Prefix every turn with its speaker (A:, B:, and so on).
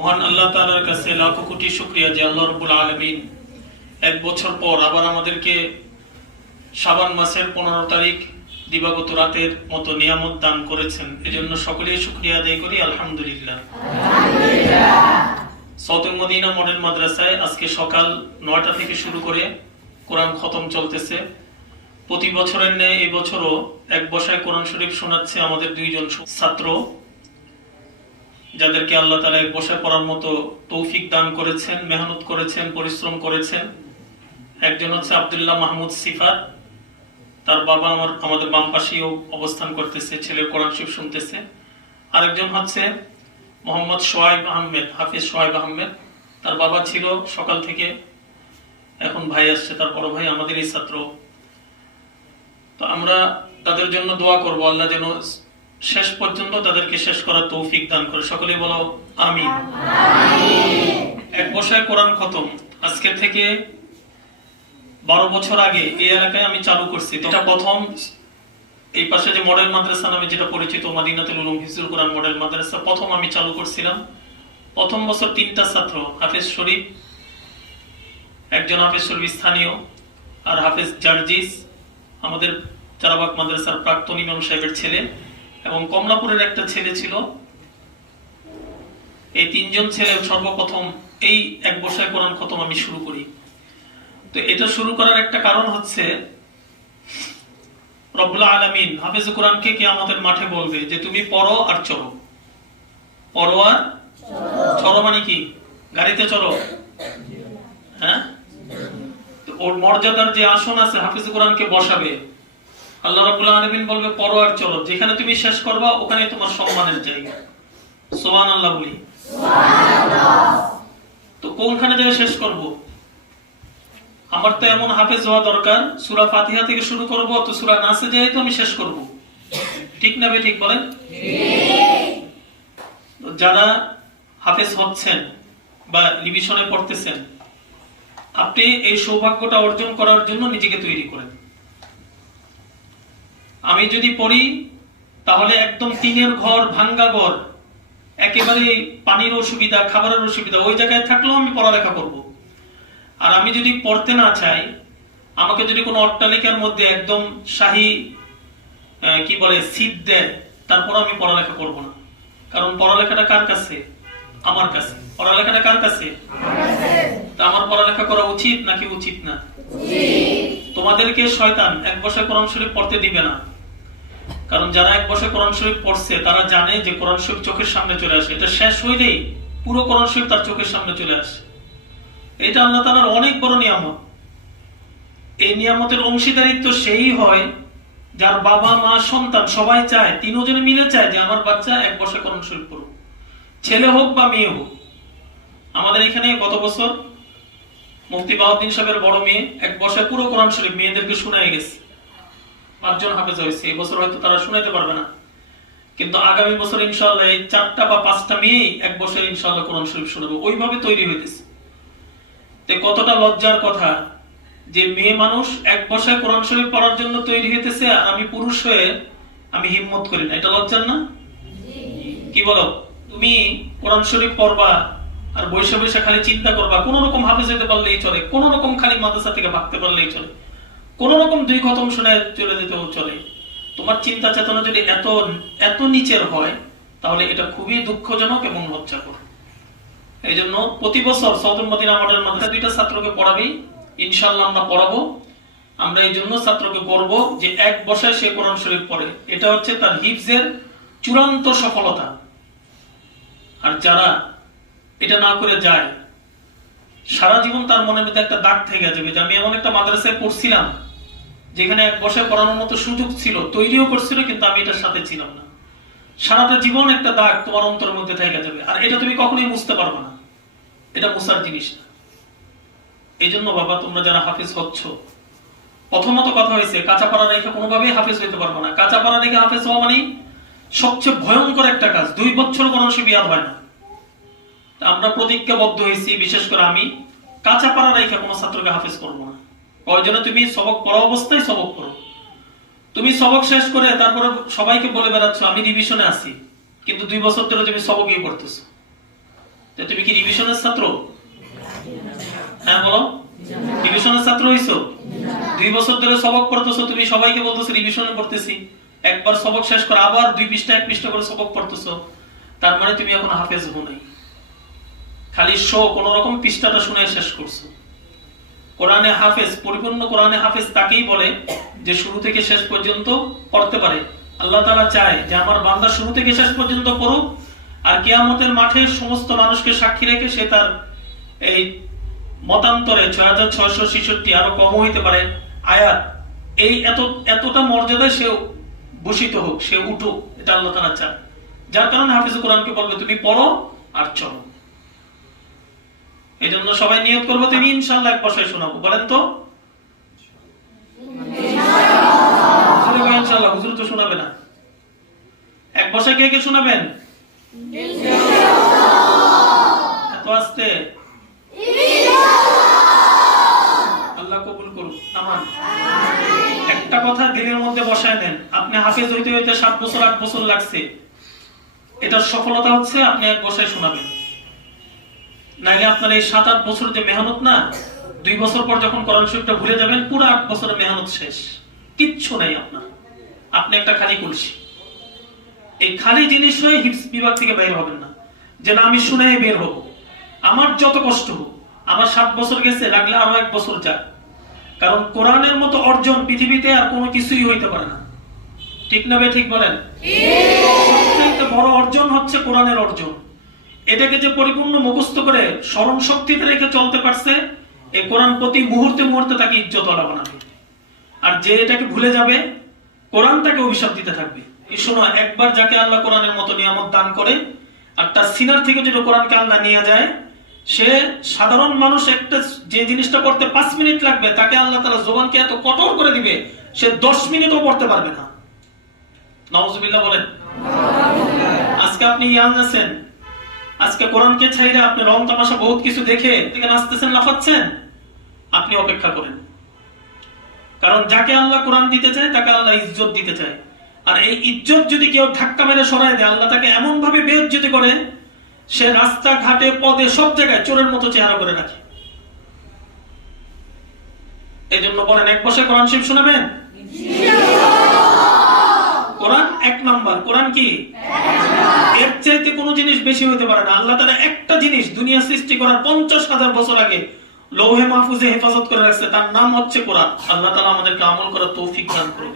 A: মহান আল্লাহ তাআলার কাছে লাখো কোটি শুকরিয়া যে আল্লাহ রব্বুল আলামিন এক বছর পর আবার আমাদেরকে শাবান মাসের পনেরো তারিখ দিবাগত রাতের মতো নিয়ামত দান করেছেন। এজন্য সকলেই শুকরিয়া আদায় করি আলহামদুলিল্লাহ। সৌতুল মদিনা মডেল মাদ্রাসায় আজকে সকাল নয়টা থেকে শুরু করে কোরআন খতম চলতেছে। প্রতি বছরের ন্যায় এই বছরও এক বসায় কোরআন শরীফ শোনাচ্ছে আমাদের দুইজন ছাত্র। যাদেরকে আল্লাহ তালা বসে পড়ার মতো তৌফিক দান করেছেন, মেহনত করেছেন, পরিশ্রম করেছেন। একজন হচ্ছে আব্দুল্লাহ মাহমুদ সিফাত। তার বাবা আমার, আমাদের বাম পাশেও অবস্থান করতেছে, ছেলের কোরআন শরীফ শুনতেছে। আরেকজন হচ্ছে মোহাম্মদ সোহাইব আহমেদ, হাফিজ সোহাইব আহমেদ। তার বাবা ছিল সকাল থেকে, এখন ভাই আসছে, তার বড় ভাই আমাদের এই ছাত্র। তো আমরা তাদের জন্য দোয়া করব, আল্লাহ যেন শেষ পর্যন্ত তাদেরকে শেষ করার তৌফিক দান করে। সকলেই বলো আমিন। এক বসায় কোরআন খতম। আজকে থেকে বারো বছর আগে এই এলাকায় আমি চালু করছি। এটা প্রথম এই পাশে যে মডেল মাদ্রাসা নামে যেটা পরিচিত মাদিনাতুল উলুম হিজুল কোরআন মডেল মাদ্রাসা প্রথম আমি চালু করছিলাম। প্রথম বছর তিনটা ছাত্র হাফেজ শরীফ একজন হাফেজ শরীফ স্থানীয় আর হাফেজ জার্জিস আমাদের চারাবাগ মাদ্রাসার প্রাক্তন ইমাম সাহেবের ছেলে। এবং কমলাপুরের একটা ছেলে ছিল। এই তিনজন ছেলে সর্বপ্রথম এই এক বসায় কোরআন খতম আমি শুরু করি। তো এটা শুরু করার একটা কারণ হচ্ছে আলামিন হাফেজ কোরআনকে কে আমাদের মাঠে বলবে যে, তুমি পড়ো আর চলো পড়ো আর চলো মানে কি? গাড়িতে চলো হ্যাঁ? ওর মর্যাদার যে আসন আছে, হাফিজ কোরআনকে বসাবে আল্লাহ রাব্বুল আলামিন বলবে, পড়ো আর চলো। যেখানে তুমি শেষ করবা ওখানে তোমার সম্মানের জায়গা। সোহান আল্লাহ বলি। তো কোনখানে যায় শেষ করব? আমার তো এমন হাফেজ হওয়া দরকার। সূরা ফাতিহা থেকে শুরু করব, তো সূরা নাসে যাই তো আমি শেষ করব। ঠিক না ঠিক বলেন? যারা হাফেজ হচ্ছেন বা লিবিশনে পড়তেছেন, আপনি এই সৌভাগ্যটা অর্জন করার জন্য নিজেকে তৈরি করেন। আমি যদি পড়ি তাহলে একদম টিনের ঘর ভাঙ্গা ঘর একেবারে পানির অসুবিধা খাবারের অসুবিধা ওই জায়গায় থাকলেও আমি পড়ালেখা করব। আর আমি যদি পড়তে না চাই আমাকে যদি কোনো অট্টালিকার মধ্যে একদম শাহী কি বলে সিট দেয় তারপর আমি পড়ালেখা করব না। কারণ পড়ালেখাটা কার কাছে? আমার কাছে। পড়ালেখাটা কার কাছে? তা আমার পড়ালেখা করা উচিত নাকি উচিত না? তোমাদেরকে শয়তান এক বছর কোরআন শরীফ পড়তে দিবে না। কারণ যারা এক বছর কোরআন শরীফ পড়ছে, তারা জানে যে কোরআন শরীফ চোখের সামনে চলে আসে। এটা শেষ হইলেই পুরো কোরআন শরীফ তার চোখের সামনে চলে আসে। এটা আল্লাহ তালার অনেক বড় নিয়ামত। এই নিয়ামতের অংশীদারিত্ব সেই হয় যার বাবা, মা, সন্তান সবাই চায়, তিনজনে মিলে চায় যে আমার বাচ্চা এক বছর কোরআন শরীফ পড়ুক। ছেলে হোক বা মেয়ে হোক। আমাদের এখানে গত বছর মুফতি বাউদ্দিন সাহেবের বড় মেয়ে এক বছর পুরো কোরআন শরীফ মেয়েদেরকে শোনায় গেছে। পাঁচজন হাফেজ হয়েছে। এই বছর হয়তো তারা শোনাইতে পারবে না। কিন্তু আগামী বছর ইনশাল্লাহ এই চারটা বা পাঁচটা মেয়েই এক বছর ইনশাল্লাহ কোরআন শরীফ শোনাবে। ওইভাবে তৈরি হইতেছে। তে কতটা লজ্জার কথা যে মেয়ে মানুষ এক বছর কোরআন শরীফ পড়ার জন্য তৈরি হইতেছে আর আমি পুরুষ হয়ে আমি হিম্মত করি না। এটা লজ্জার না? কি বলো? তুমি কোরআন শরীফ পড়বা আর বৈশা বৈশা খালি চিন্তা করবা। কোন রকম হাফেজ হতে পারলেই চলে। কোন রকম খালি মাদ্রাসা থেকে ভাগতে পারলেই চলে। কোন রকম দুই খতম শুনে চলে যেতেও চলে। তোমার চিন্তা চেতনা যদি এত এত নিচের হয়, তাহলে এটা খুবই দুঃখজনক এবং লজ্জাকর। এই জন্য প্রতি বছর সৌদুল মদিনা মডেল মাদ্রাসা দুইটা ছাত্রকে পড়াবি ইনশাল্লাহ আমরা পড়াবো। আমরা এই জন্য ছাত্রকে করব যে এক বসায় সে কোরআন শরীফ পড়ে। এটা হচ্ছে তার হিফজের চূড়ান্ত সফলতা। আর যারা এটা না করে যায়, সারা জীবন তার মনের মধ্যে একটা দাগ থেকে যাবে। যে আমি এমন একটা মাদ্রাসায় পড়ছিলাম যেখানে বসে পড়ানোর মতো সুযোগ ছিল, তৈরিও করছিল, কিন্তু আমি এটার সাথে ছিলাম না। সারাটা জীবন একটা দাগ তোমার অন্তরের মধ্যে থেকে যাবে। আর এটা তুমি কখনোই বুঝতে পারবে না। এটা মুছার জিনিস না। এই জন্য বাবা, তোমরা যারা হাফিজ হচ্ছ, প্রথমত কথা হয়েছে, কাঁচা পাড়া রেখে কোনোভাবেই হাফিজ হইতে পারব না। কাঁচা পাড়া রেখে হাফিজ হওয়া মানে সবচেয়ে ভয়ঙ্কর একটা কাজ। দুই বছর কোনো সে বিয়াদ হয় না। আমরা প্রতিজ্ঞাবদ্ধ হয়েছি, বিশেষ করে আমি, কাঁচা পাড়া রেখে কোনো ছাত্রকে হাফিজ করব না। প্রয়োজনে তুমি সবক পড়া, অবস্থায় সবক করো তুমি সবক শেষ করে তারপরে সবাইকে বলে বেড়াচ্ছ, আমি রিভিশনে আছি। কিন্তু দুই বছর ধরে তুমি সবকই পড়তেছো। তো তুমি কি রিভিশনের ছাত্র? হ্যাঁ বলো। রিভিশনের ছাত্র হইছো? দুই বছর ধরে সবক পড়তেছো, তুমি সবাইকে বলতেছো রিভিশনে পড়তেছি। একবার সবক শেষ করে আবার দুই পৃষ্ঠা, এক পৃষ্ঠা করে সবক পড়তেছো। তার মানে তুমি এখন হাফেজ হো নাই। খালি শো, কোন রকম পৃষ্ঠাটা শুনে শেষ করছ। কোরআনে হাফেজ, পরিপূর্ণ কোরআনে হাফেজ তাকেই বলে যে শুরু থেকে শেষ পর্যন্ত পড়তে পারে। আল্লাহ তাআলা চায় যে আমার বান্দা শুরু থেকে শেষ পর্যন্ত পড়ুক, আর কেয়ামতের মাঠে সমস্ত মানুষকে সাক্ষী রেখে সে তার এই মতান্তরে ছয় হাজার ছয়শো ছেষট্টি আরও কম হইতে পারে। আয়াত, এই এত, এতটা মর্যাদায় সে ভূষিত হোক, সে উঠুক, এটা আল্লাহ তাআলা চায়। যার কারণে হাফিজ কোরআনকে বলবে, তুমি পড়ো আর চলো। এই জন্য সবাই নিয়ত করব তুমি ইনশাল্লাহ এক বসায় শোনাবো। বলেন তো? ইনশাল্লাহ হুজুর তো শোনাবে না। এক বসায় কে কে শোনাবেন? এত আসতে? আল্লাহ কবুল করুন নামান। একটা কথা দিনের মধ্যে বসায় নেন। আপনি হাফেজ হইতে হইতে সাত বছর, আট বছর লাগছে। এটার সফলতা হচ্ছে আপনি এক বসায় শোনাবেন। নাইলে আপনার এই সাত আট বছর যে মেহনত না দুই বছর পর যখন কোরআন শরীফটা ভুলে যাবেন পুরো আট বছরের মেহনত শেষ। কিচ্ছু নাই আপনার। আপনি একটা খালি কলসি। এই খালি জিনিস হয়ে হিপস বিভাগ থেকে বের হবেন না। যে না আমি শুনে বের হব। আমার যত কষ্ট হোক আমার সাত বছর গেছে লাগলে আরও এক বছর যাক। কারণ কোরআনের মতো অর্জন পৃথিবীতে আর কোনো কিছুই হইতে পারে না। ঠিক না বে ঠিক বলেন? সবচেয়ে বড় অর্জন হচ্ছে কোরআনের অর্জন। এটাকে যে পরিপূর্ণ মুখস্থ করে স্মরণ শক্তিতে রেখে চলতে পারছে, এই কোরআন প্রতি মুহূর্তে মুহূর্তে তাকে ইজ্জত বানাবে। আর যে এটাকে ভুলে যাবে কোরআন তাকে অভিশাপ দিতে থাকবে। শোনো, একবার যাকে আল্লাহ কোরআনের মতো নিয়ামত দান করে, আর তার সিনার থেকে যদি কোরআনকে আল্লাহ নিয়ে যায়, সে সাধারণ মানুষ একটা যে জিনিসটা করতে পাঁচ মিনিট লাগবে, তাকে আল্লাহ তালা জোবানকে এত কঠোর করে দিবে, সে দশ মিনিটও পড়তে পারবে না। নওয়াজুবিল্লাহ বলেন, আজকে আপনি ইয়াং আছেন আজকে কোরআনকে ছাইরা আপনি রং তামাশা বহুত কিছু দেখে থেকে নাচতেছেন লাফাচ্ছেন আপনি অপেক্ষা করেন। কারণ যাকে আল্লাহ কোরআন দিতে চায় তাকে আল্লাহ ইজ্জত দিতে চায়। আর এই ইজ্জত যদি কেউ ধাক্কা মেরে সরায় দেয় আল্লাহ তাকে এমন ভাবে বেজ্জতি করে সে রাস্তা ঘাটে পদে সব জায়গায় চোরের মতো চেহারা করে রাখে। এই জন্য বলেন এক বসে কোরআন শিব শোনাবেন? কোরআন এক নাম্বার। কোরআন কি? এর চাইতে কোনো জিনিস বেশি হতে পারে না। আল্লাহ তারা একটা জিনিস দুনিয়া সৃষ্টি করার পঞ্চাশ হাজার বছর আগে লৌহে মাহফুজে হেফাজত করে রাখছে, তার নাম হচ্ছে কোরআন। আল্লাহ তালা আমাদেরকে আমল করার তৌফিক দান করুন।